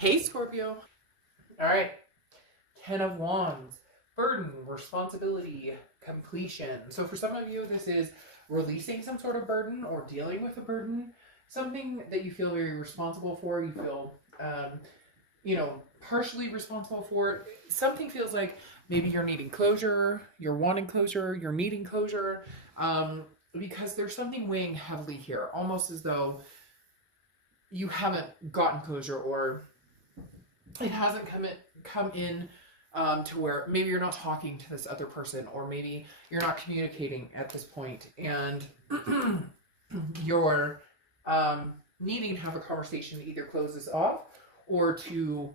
Hey, Scorpio. All right. 10 of Wands. Burden, responsibility, completion. So for some of you, this is releasing some sort of burden or dealing with a burden. Something that you feel very responsible for. You feel, partially responsible for. Something feels like maybe you're needing closure, you're wanting closure, you're needing closure. Because there's something weighing heavily here, almost as though you haven't gotten closure, or it hasn't come in to where maybe you're not talking to this other person, or maybe you're not communicating at this point, and you're needing to have a conversation to either close this off or to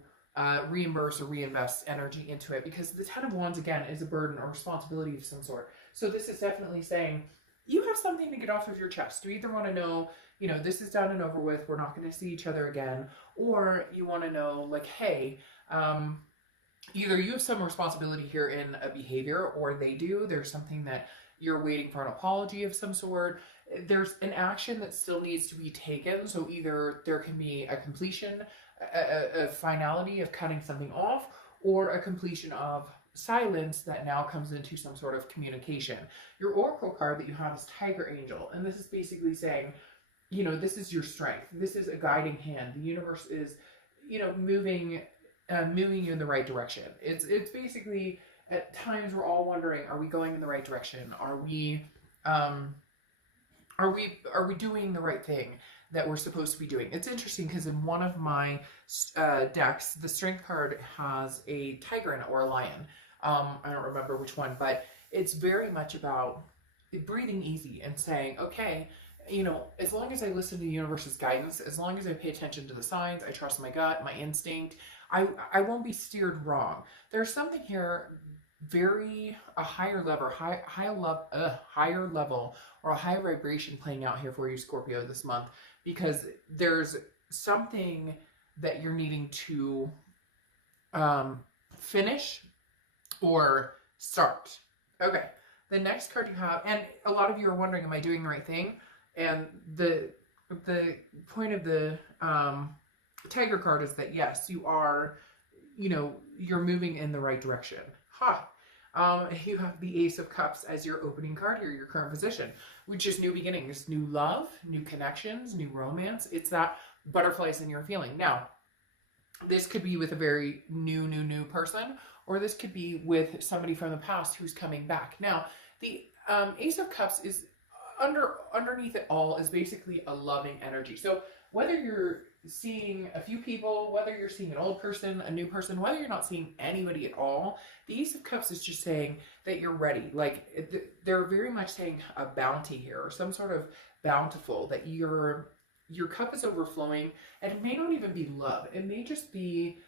reimburse or reinvest energy into it, because the Ten of Wands again is a burden or responsibility of some sort. So this is definitely saying you have something to get off of your chest. You either want to know, this is done and over with, we're not going to see each other again, or you want to know, like, hey, either you have some responsibility here in a behavior, or they do. There's something that you're waiting for, an apology of some sort. There's an action that still needs to be taken. So either there can be a completion, a finality of cutting something off, or a completion of silence that now comes into some sort of communication. Your oracle card that you have is Tiger Angel, and this is basically saying, this is your strength. This is a guiding hand. The universe is, moving you in the right direction. It's basically, at times we're all wondering, are we going in the right direction? Are we doing the right thing that we're supposed to be doing? It's interesting because in one of my decks, the strength card has a tiger in it, or a lion. I don't remember which one, but it's very much about breathing easy and saying, okay, as long as I listen to the universe's guidance, as long as I pay attention to the signs, I trust my gut, my instinct, I won't be steered wrong. There's something here, very a higher level, higher level, or a higher vibration playing out here for you, Scorpio, this month, because there's something that you're needing to finish or start. Okay, the next card you have, and a lot of you are wondering, am I doing the right thing? And the point of the Tiger card is that yes, you are, you're moving in the right direction. You have the Ace of Cups as your opening card here, your current position, which is new beginnings, new love, new connections, new romance. It's that butterflies in your feeling. Now, this could be with a very new person, or this could be with somebody from the past who's coming back. Now, the Ace of Cups is underneath it all is basically a loving energy. So whether you're seeing a few people, whether you're seeing an old person, a new person, whether you're not seeing anybody at all, the Ace of Cups is just saying that you're ready. Like, they're very much saying a bounty here, or some sort of bountiful, that your cup is overflowing, and it may not even be love. It may just be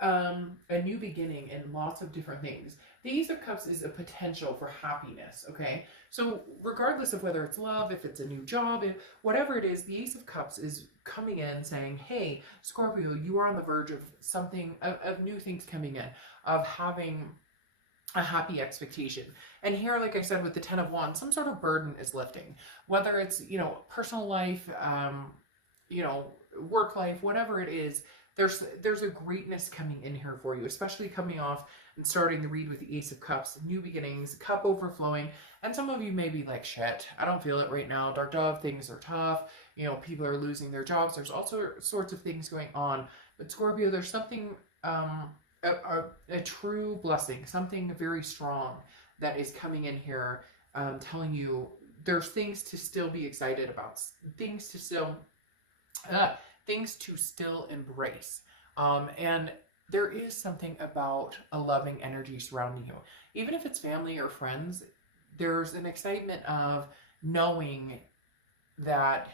a new beginning in lots of different things. The Ace of Cups is a potential for happiness, okay? So regardless of whether it's love, if it's a new job, if whatever it is, the Ace of Cups is coming in saying, hey, Scorpio, you are on the verge of something, of new things coming in, of having a happy expectation. And here, like I said, with the Ten of Wands, some sort of burden is lifting. Whether it's, personal life, work life, whatever it is, there's a greatness coming in here for you, especially coming off and starting the read with the Ace of Cups, new beginnings, cup overflowing. And some of you may be like, shit, I don't feel it right now. Dark Dove, things are tough. People are losing their jobs. There's all sorts of things going on. But Scorpio, there's something, a true blessing, something very strong that is coming in here, telling you there's things to still be excited about, things to still embrace. And there is something about a loving energy surrounding you. Even if it's family or friends, there's an excitement of knowing that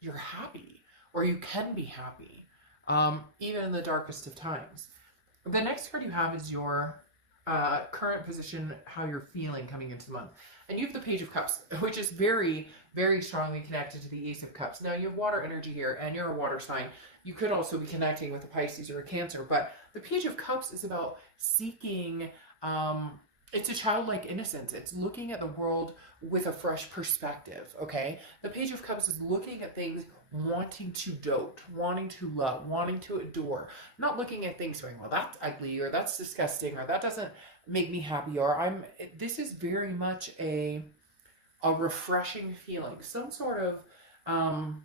you're happy, or you can be happy, even in the darkest of times. The next card you have is your current position, how you're feeling coming into the month. And you have the Page of Cups, which is very, very strongly connected to the Ace of Cups. Now, you have water energy here, and you're a water sign. You could also be connecting with a Pisces or a Cancer, but the Page of Cups is about seeking it's a childlike innocence. It's looking at the world with a fresh perspective, okay? The Page of Cups is looking at things, wanting to dote, wanting to love, wanting to adore, not looking at things going, well, that's ugly, or that's disgusting, or that doesn't make me happy, or this is very much a refreshing feeling, some sort of um,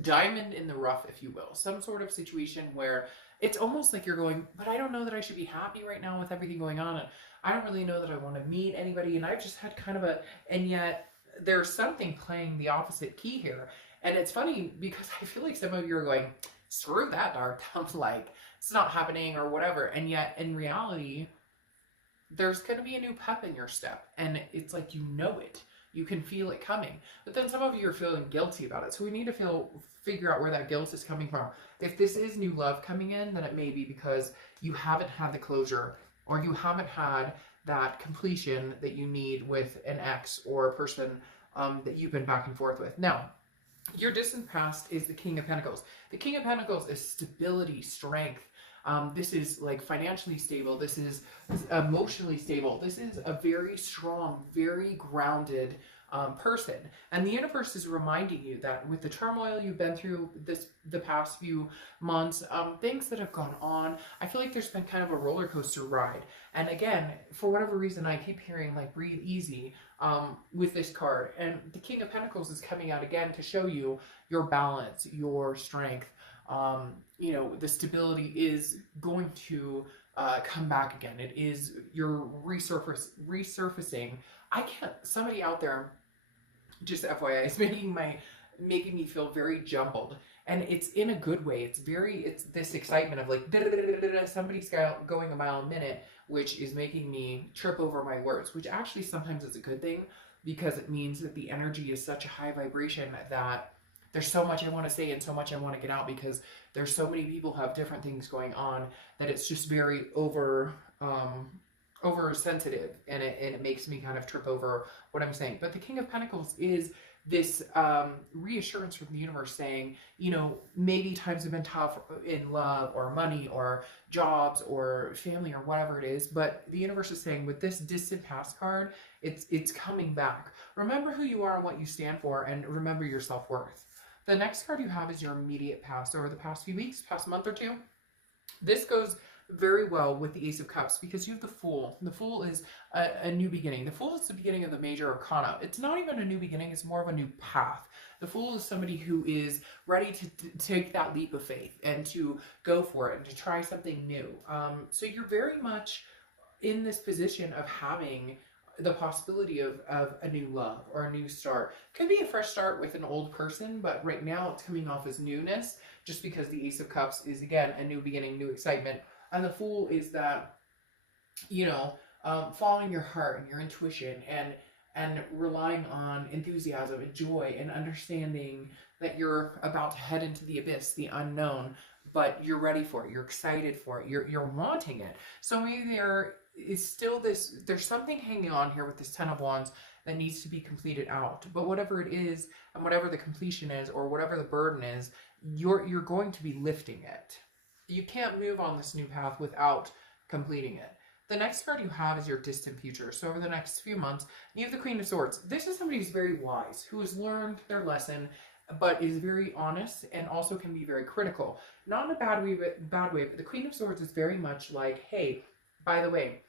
diamond in the rough, if you will, some sort of situation where it's almost like you're going, but I don't know that I should be happy right now with everything going on. And I don't really know that I want to meet anybody. And I've just had kind of and yet there's something playing the opposite key here. And it's funny because I feel like some of you are going, screw that, dark. I'm like, it's not happening or whatever. And yet in reality, there's going to be a new pep in your step. And it's like, you know it. You can feel it coming. But then some of you are feeling guilty about it. So we need to figure out where that guilt is coming from. If this is new love coming in, then it may be because you haven't had the closure, or you haven't had that completion that you need with an ex or a person that you've been back and forth with. Now, your distant past is the King of Pentacles. The King of Pentacles is stability, strength. This is like financially stable. This is emotionally stable. This is a very strong, very grounded person. And the universe is reminding you that with the turmoil you've been through the past few months, things that have gone on, I feel like there's been kind of a roller coaster ride. And again, for whatever reason, I keep hearing like breathe easy with this card. And the King of Pentacles is coming out again to show you your balance, your strength. You know, the stability is going to come back again. It is your resurfacing. Somebody out there, just FYI, is making me feel very jumbled. And it's in a good way. It's this excitement of like, somebody's going a mile a minute, which is making me trip over my words, which actually sometimes is a good thing, because it means that the energy is such a high vibration that there's so much I want to say and so much I want to get out, because there's so many people who have different things going on that it's just very oversensitive, and it makes me kind of trip over what I'm saying. But the King of Pentacles is this reassurance from the universe saying, you know, maybe times have been tough in love or money or jobs or family or whatever it is, but the universe is saying with this distant past card, it's coming back. Remember who you are and what you stand for, and remember your self-worth. The next card you have is your immediate past, over the past few weeks, past month or two. This goes very well with the Ace of Cups because you have the Fool. The Fool is a new beginning. The Fool is the beginning of the major arcana. It's not even a new beginning, it's more of a new path. The Fool is somebody who is ready to take that leap of faith and to go for it and to try something new. So you're very much in this position of having the possibility of a new love or a new start. Could be a fresh start with an old person, but right now it's coming off as newness, just because the Ace of Cups is, again, a new beginning, new excitement. And the Fool is that, you know, following your heart and your intuition and relying on enthusiasm and joy and understanding that you're about to head into the abyss, the unknown, but you're ready for it, you're excited for it, you're wanting it. So maybe there is still there's something hanging on here with this Ten of Wands that needs to be completed out. But whatever it is, and whatever the completion is, or whatever the burden is, you're going to be lifting it. You can't move on this new path without completing it. The next card you have is your distant future. So over the next few months, you have the Queen of Swords. This is somebody who's very wise, who has learned their lesson, but is very honest and also can be very critical. Not in a bad way, but the Queen of Swords is very much like, hey, by the way,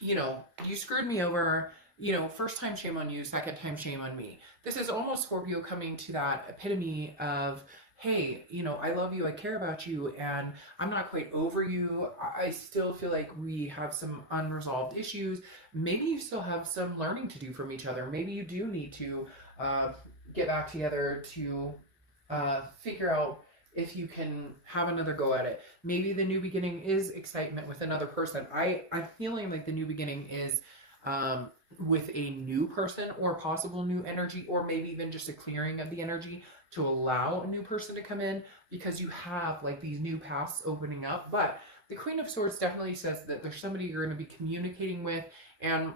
you know, you screwed me over, you know, first time shame on you, second time shame on me. This is almost Scorpio coming to that epitome of, hey, you know, I love you, I care about you, and I'm not quite over you. I still feel like we have some unresolved issues. Maybe you still have some learning to do from each other. Maybe you do need to get back together to figure out if you can have another go at it. Maybe the new beginning is excitement with another person. I'm feeling like the new beginning is with a new person or possible new energy, or maybe even just a clearing of the energy to allow a new person to come in, because you have like these new paths opening up. But the Queen of Swords definitely says that there's somebody you're going to be communicating with, and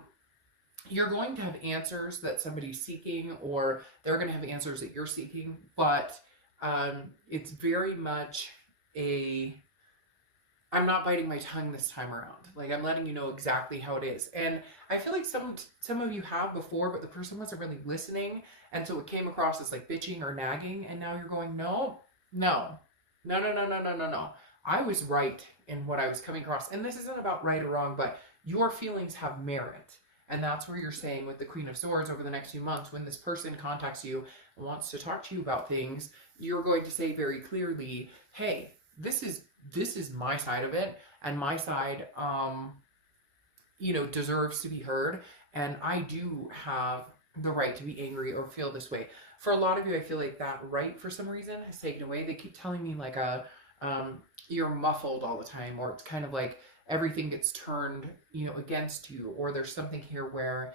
you're going to have answers that somebody's seeking, or they're going to have answers that you're seeking, but it's very much a I'm not biting my tongue this time around. Like, I'm letting you know exactly how it is. And I feel like some of you have before, but the person wasn't really listening, and so it came across as like bitching or nagging, and now you're going, no, no, no, no, no, no, no, no, no. I was right in what I was coming across. And this isn't about right or wrong, but your feelings have merit. And that's where you're saying with the Queen of Swords over the next few months, when this person contacts you and wants to talk to you about things, you're going to say very clearly, hey, this is my side of it, and my side, deserves to be heard, and I do have the right to be angry or feel this way. For a lot of you, I feel like that right, for some reason, has taken away. They keep telling me like you're muffled all the time, or it's kind of like everything gets turned, against you, or there's something here where,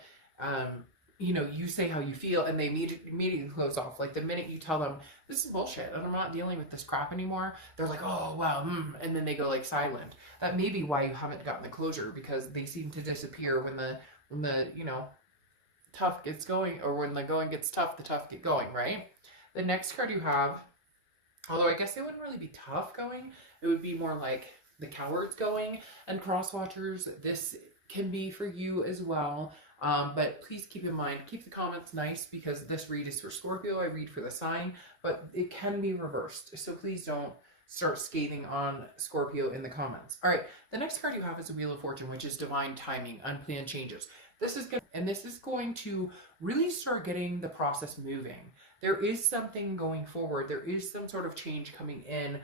you say how you feel, and they immediately close off. Like the minute you tell them, this is bullshit, and I'm not dealing with this crap anymore, they're like, oh, wow, and then they go like silent. That may be why you haven't gotten the closure, because they seem to disappear when the tough gets going, or when the going gets tough, the tough get going, right? The next card you have, although I guess it wouldn't really be tough going, it would be more like the cowards going. And cross watchers, this can be for you as well. But please keep in mind, keep the comments nice, because this read is for Scorpio. I read for the sign, but it can be reversed. So please don't start scathing on Scorpio in the comments. All right, the next card you have is a Wheel of Fortune, which is divine timing, unplanned changes. This is going to really start getting the process moving. There is something going forward. There is some sort of change coming in,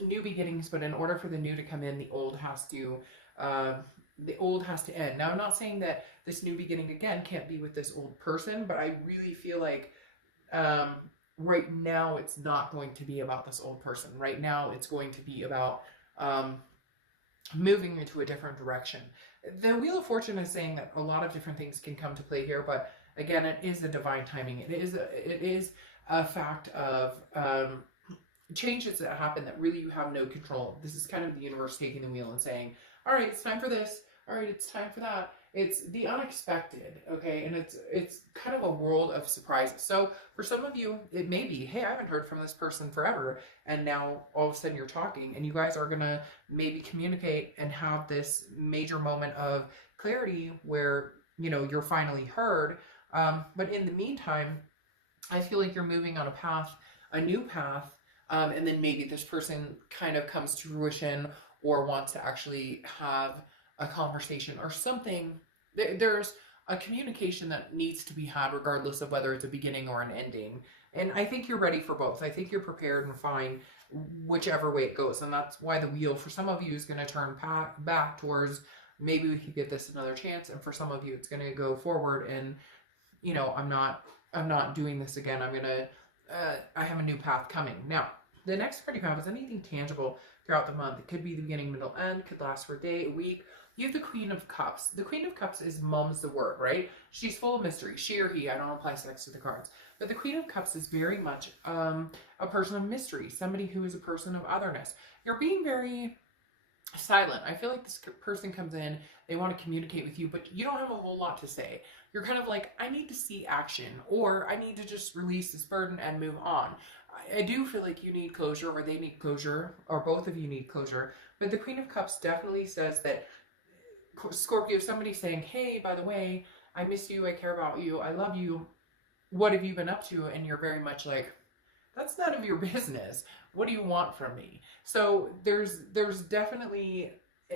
new beginnings. But in order for the new to come in, the old has to end. Now, I'm not saying that this new beginning again can't be with this old person, but I really feel like right now it's not going to be about this old person. Right now it's going to be about moving into a different direction. The Wheel of Fortune is saying that a lot of different things can come to play here, but again, it is the divine timing. It is a fact of changes that happen that really you have no control. This is kind of the universe taking the wheel and saying, all right, it's time for this. All right, it's time for that. It's the unexpected, okay? And it's kind of a world of surprises. So for some of you, it may be, hey, I haven't heard from this person forever, and now all of a sudden you're talking, and you guys are gonna maybe communicate and have this major moment of clarity where, you're finally heard. But in the meantime, I feel like you're moving on a path, a new path, and then maybe this person kind of comes to fruition or wants to actually have a conversation or something. There's a communication that needs to be had regardless of whether it's a beginning or an ending. And I think you're ready for both. I think you're prepared and fine whichever way it goes. And that's why the wheel for some of you is going to turn back towards maybe we could give this another chance. And for some of you, it's going to go forward and, I'm not doing this again. I have a new path coming. Now, the next card you have is anything tangible throughout the month. It could be the beginning, middle, end, could last for a day, a week. You have the Queen of Cups. The Queen of Cups is mum's the word, right? She's full of mystery. She or he, I don't apply sex to the cards. But the Queen of Cups is very much a person of mystery, somebody who is a person of otherness. You're being very silent. I feel like this person comes in, they want to communicate with you, but you don't have a whole lot to say. You're kind of like, I need to see action, or I need to just release this burden and move on. I do feel like you need closure, or they need closure, or both of you need closure. But the Queen of Cups definitely says that Scorpio, somebody saying, hey, by the way, I miss you, I care about you, I love you, what have you been up to? And you're very much like, that's none of your business. What do you want from me? So there's definitely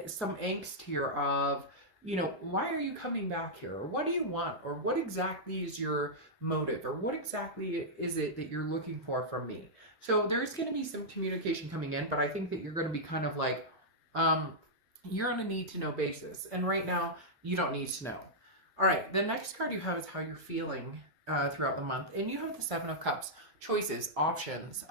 some angst here of, why are you coming back here? Or what do you want? Or what exactly is your motive? Or what exactly is it that you're looking for from me? So there's going to be some communication coming in, but I think that you're going to be kind of like, you're on a need to know basis. And right now, you don't need to know. All right, the next card you have is how you're feeling throughout the month. And you have the Seven of Cups, choices, options.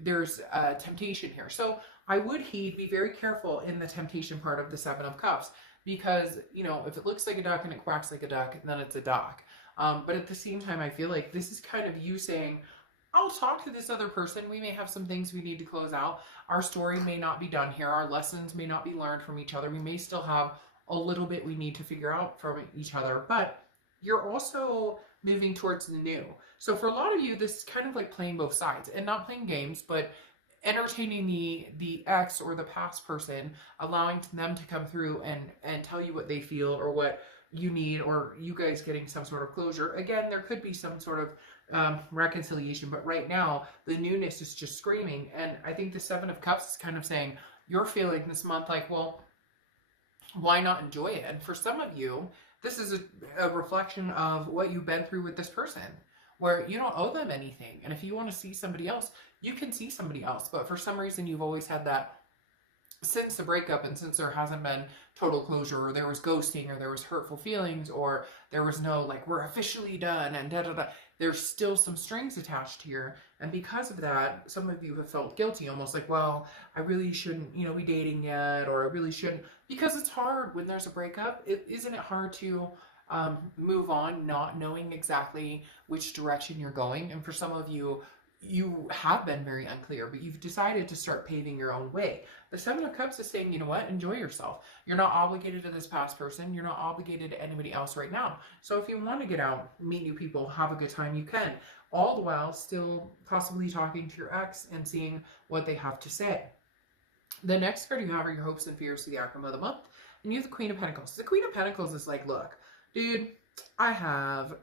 There's temptation here. So I would be very careful in the temptation part of the Seven of Cups, because, if it looks like a duck and it quacks like a duck, then it's a duck. But at the same time, I feel like this is kind of you saying, I'll talk to this other person. We may have some things we need to close out. Our story may not be done here. Our lessons may not be learned from each other. We may still have a little bit we need to figure out from each other, but you're also moving towards the new. So for a lot of you, this is kind of like playing both sides, and not playing games, but entertaining the ex or the past person, allowing them to come through and tell you what they feel or what you need, or you guys getting some sort of closure. Again, there could be some sort of reconciliation, but right now the newness is just screaming. And I think the Seven of Cups is kind of saying you're feeling this month like, well, why not enjoy it? And for some of you, this is a reflection of what you've been through with this person, where you don't owe them anything. And if you want to see somebody else, you can see somebody else. But for some reason, you've always had that since the breakup, and since there hasn't been total closure, or there was ghosting, or there was hurtful feelings, or there was no like, we're officially done, and da da da, there's still some strings attached here. And because of that, some of you have felt guilty, almost like, well, I really shouldn't, you know, be dating yet, or I really shouldn't, because it's hard when there's a breakup. Isn't it hard to move on, not knowing exactly which direction you're going? And for some of you, you have been very unclear, but you've decided to start paving your own way. The Seven of Cups is saying, you know what, enjoy yourself. You're not obligated to this past person. You're not obligated to anybody else right now. So if you want to get out, meet new people, have a good time, you can. All the while still possibly talking to your ex and seeing what they have to say. The next card you have are your hopes and fears for the outcome of the month. And you have the Queen of Pentacles. The Queen of Pentacles is like, look, dude, I have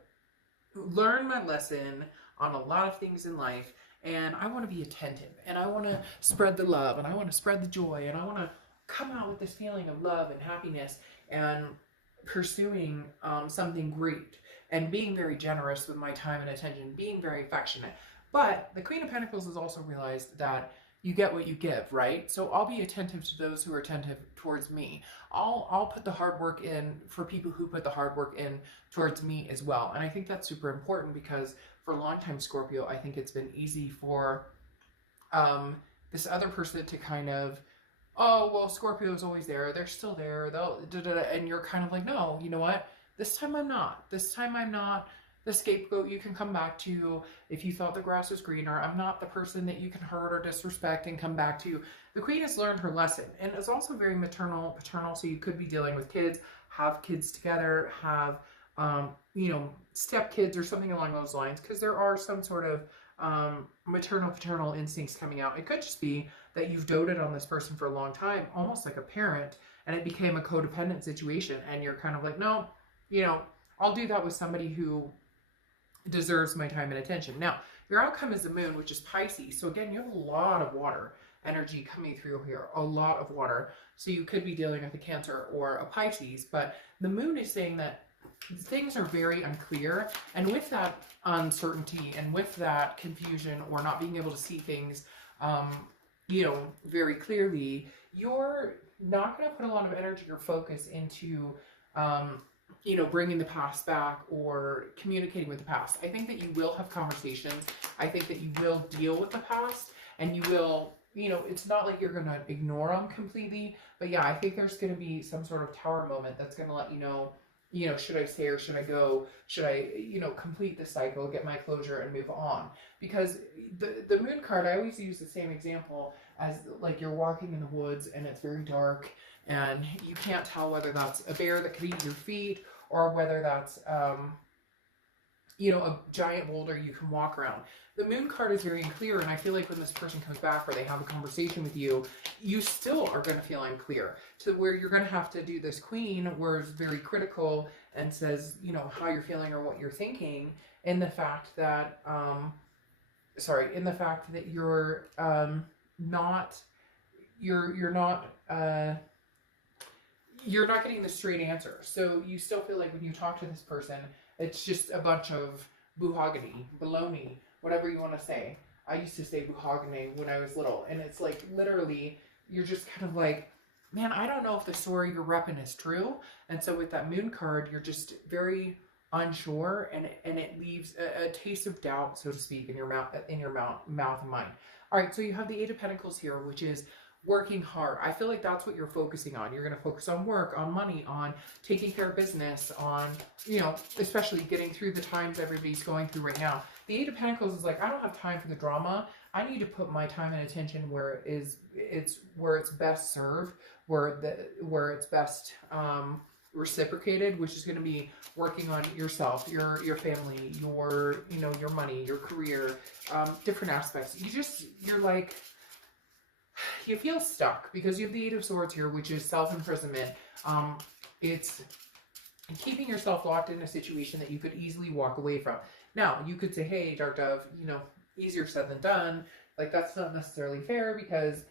learned my lesson on a lot of things in life, and I want to be attentive, and I want to spread the love, and I want to spread the joy, and I want to come out with this feeling of love and happiness, and pursuing something great, and being very generous with my time and attention, being very affectionate. But the Queen of Pentacles has also realized that you get what you give, right? So I'll be attentive to those who are attentive towards me. I'll put the hard work in for people who put the hard work in towards me as well. And I think that's super important, because for a long time, Scorpio, I think it's been easy for this other person to kind of, oh, well, Scorpio is always there. They're still there. They'll, da, da, da. And you're kind of like, no, you know what? This time I'm not. This time I'm not the scapegoat you can come back to if you thought the grass was greener. I'm not the person that you can hurt or disrespect and come back to. The Queen has learned her lesson, and it's also very maternal, paternal. So you could be dealing with kids, have kids together, have you know, step kids or something along those lines, because there are some sort of maternal, paternal instincts coming out. It could just be that you've doted on this person for a long time, almost like a parent, and it became a codependent situation, and you're kind of like, no, you know, I'll do that with somebody who deserves my time and attention. Now, your outcome is the Moon, which is Pisces. So again, you have a lot of water energy coming through here, a lot of water. So you could be dealing with a Cancer or a Pisces, but the Moon is saying that things are very unclear. And with that uncertainty and with that confusion, or not being able to see things, you know, very clearly, you're not going to put a lot of energy or focus into you know, bringing the past back or communicating with the past. I think that you will have conversations. I think that you will deal with the past, and you will, you know, it's not like you're going to ignore them completely, but yeah, I think there's going to be some sort of tower moment that's going to let you know, should I stay or should I go? Should I, you know, complete the cycle, get my closure, and move on? Because the Moon card, I always use the same example as like you're walking in the woods and it's very dark, and you can't tell whether that's a bear that could eat your feet, or whether that's, you know, a giant boulder you can walk around. The Moon card is very unclear, and I feel like when this person comes back or they have a conversation with you, you still are going to feel unclear, to where you're going to have to do this Queen, where it's very critical and says, you know, how you're feeling or what you're thinking, in the fact that, in the fact that you're not getting the straight answer. So you still feel like when you talk to this person, it's just a bunch of buhogany, baloney, whatever you want to say. I used to say buhogany when I was little, and it's like literally you're just kind of like, man, I don't know if the story you're repping is true. And so with that Moon card, you're just very unsure, and it leaves a taste of doubt, so to speak, in your mouth and mind. All right, so you have the Eight of Pentacles here, which is working hard. I feel like that's what you're focusing on. You're going to focus on work, on money, on taking care of business, on, you know, especially getting through the times everybody's going through right now. The Eight of Pentacles is like, I don't have time for the drama. I need to put my time and attention where it's best served, where it's best reciprocated, which is going to be working on yourself, your family, your, you know, your money, your career, different aspects. You're like, you feel stuck because you have the Eight of Swords here, which is self-imprisonment. It's keeping yourself locked in a situation that you could easily walk away from. Now, you could say, hey, Dark Dove, you know, easier said than done. Like, that's not necessarily fair because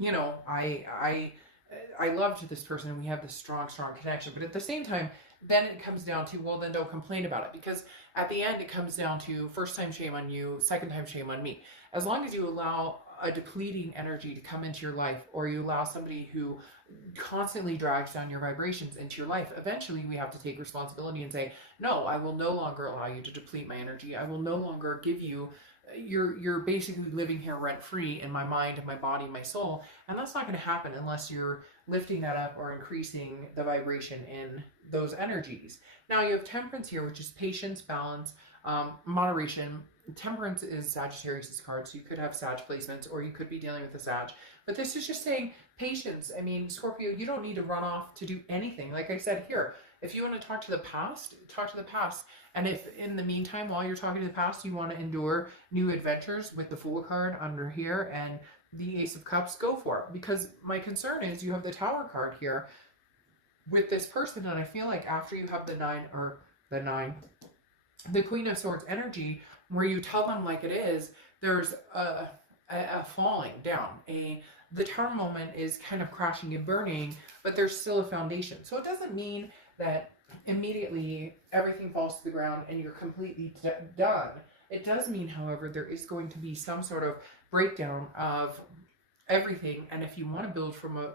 you know, I loved this person and we have this strong connection. But at the same time, then it comes down to, well, then don't complain about it. Because at the end, it comes down to first time shame on you, second time shame on me. As long as you allow a depleting energy to come into your life, or you allow somebody who constantly drags down your vibrations into your life, eventually we have to take responsibility and say, no, I will no longer allow you to deplete my energy. I will no longer give you, you're basically living here rent free in my mind, my body, my soul. And that's not going to happen unless you're lifting that up or increasing the vibration in those energies. Now you have Temperance here, which is patience, balance, moderation. Temperance is Sagittarius' card, so you could have Sag placements, or you could be dealing with a Sag. But this is just saying patience. I mean, Scorpio, you don't need to run off to do anything. Like I said here, if you want to talk to the past, talk to the past. And if in the meantime, while you're talking to the past, you want to endure new adventures with the Fool card under here and the Ace of Cups, go for it. Because my concern is you have the Tower card here with this person, and I feel like after you have the Queen of Swords energy, where you tell them like it is, there's a falling down. The Tower moment is kind of crashing and burning, but there's still a foundation. So it doesn't mean that immediately everything falls to the ground and you're completely done. It does mean, however, there is going to be some sort of breakdown of everything, and if you want to build from a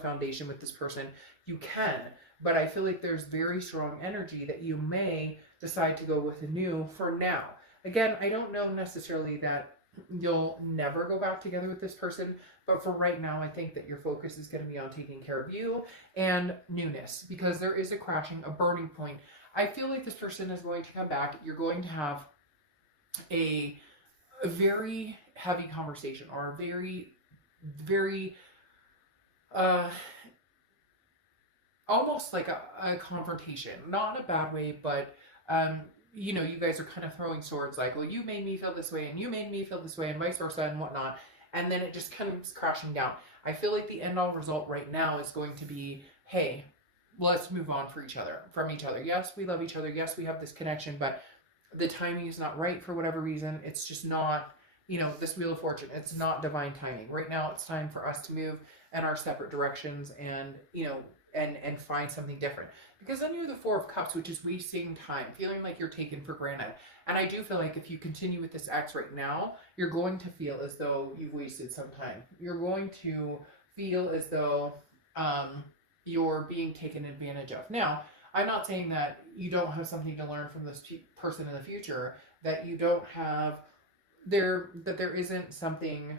foundation with this person, you can. But I feel like there's very strong energy that you may decide to go with a new for now. Again, I don't know necessarily that you'll never go back together with this person, but for right now, I think that your focus is going to be on taking care of you and newness, because there is a crashing, a burning point. I feel like this person is going to come back. You're going to have a very heavy conversation, or a very almost like a confrontation, not in a bad way, but you know, you guys are kind of throwing swords like, well, you made me feel this way and you made me feel this way and vice versa and whatnot, and then it just comes crashing down. I feel like the end all result right now is going to be, hey, let's move on from each other. Yes, we love each other. Yes, we have this connection, but the timing is not right for whatever reason. It's just not, you know, this Wheel of Fortune, it's not divine timing. Right now, it's time for us to move in our separate directions and, you know, and find something different. Because then you have the Four of Cups, which is wasting time, feeling like you're taken for granted. And I do feel like if you continue with this ex right now, you're going to feel as though you've wasted some time. You're going to feel as though you're being taken advantage of. Now, I'm not saying that you don't have something to learn from this person in the future, that you don't have, that there isn't something,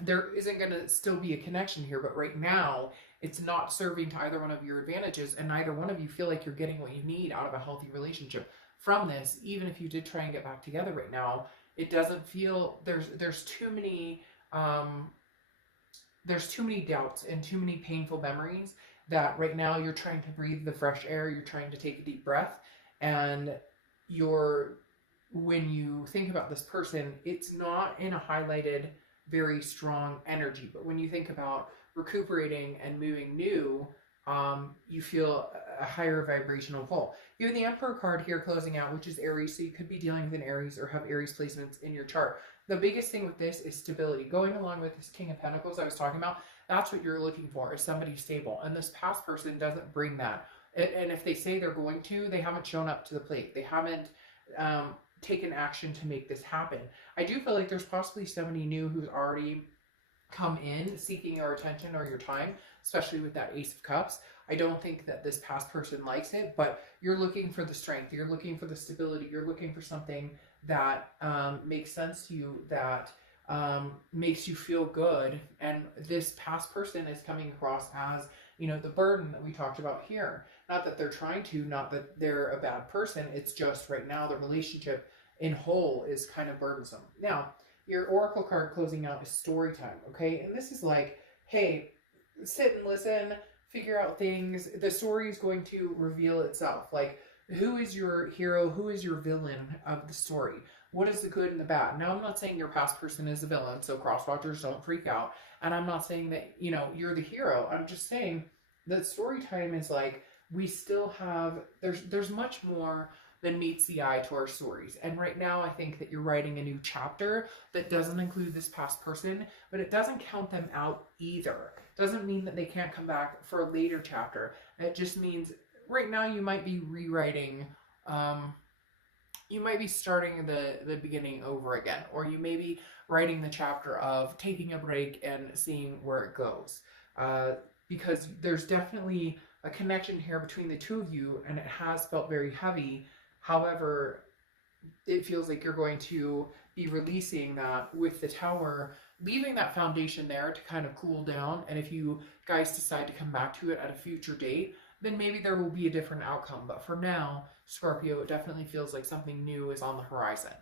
there isn't going to still be a connection here, but right now, it's not serving to either one of your advantages, and neither one of you feel like you're getting what you need out of a healthy relationship from this. Even if you did try and get back together right now, it doesn't feel, there's too many doubts and too many painful memories that right now you're trying to breathe the fresh air, you're trying to take a deep breath, and when you think about this person, it's not in a highlighted, very strong energy. But when you think about recuperating and moving new, you feel a higher vibrational pull. You have the Emperor card here closing out, which is Aries, so you could be dealing with an Aries or have Aries placements in your chart. The biggest thing with this is stability. Going along with this King of Pentacles I was talking about, that's what you're looking for, is somebody stable. And this past person doesn't bring that. And if they say they're going to, they haven't shown up to the plate. They haven't taken action to make this happen. I do feel like there's possibly somebody new who's already come in seeking your attention or your time, especially with that Ace of Cups. I don't think that this past person likes it, but you're looking for the strength, you're looking for the stability, you're looking for something that makes sense to you, that makes you feel good. And this past person is coming across as, you know, the burden that we talked about here. Not that they're trying to, not that they're a bad person, it's just right now the relationship in whole is kind of burdensome. Now, your Oracle card closing out is story time, okay? And this is like, hey, sit and listen, figure out things. The story is going to reveal itself. Like, Who is your hero? Who is your villain of the story? What is the good and the bad? Now, I'm not saying your past person is a villain, so crosswatchers don't freak out. And I'm not saying that, you know, you're the hero. I'm just saying that story time is like, we still have, there's much more than meets the eye to our stories. And right now, I think that you're writing a new chapter that doesn't include this past person, but it doesn't count them out either. Doesn't mean that they can't come back for a later chapter. It just means right now you might be rewriting, you might be starting the beginning over again, or you may be writing the chapter of taking a break and seeing where it goes, because there's definitely a connection here between the two of you, and it has felt very heavy. However, it feels like you're going to be releasing that with the Tower, leaving that foundation there to kind of cool down. And if you guys decide to come back to it at a future date, then maybe there will be a different outcome. But for now, Scorpio, it definitely feels like something new is on the horizon.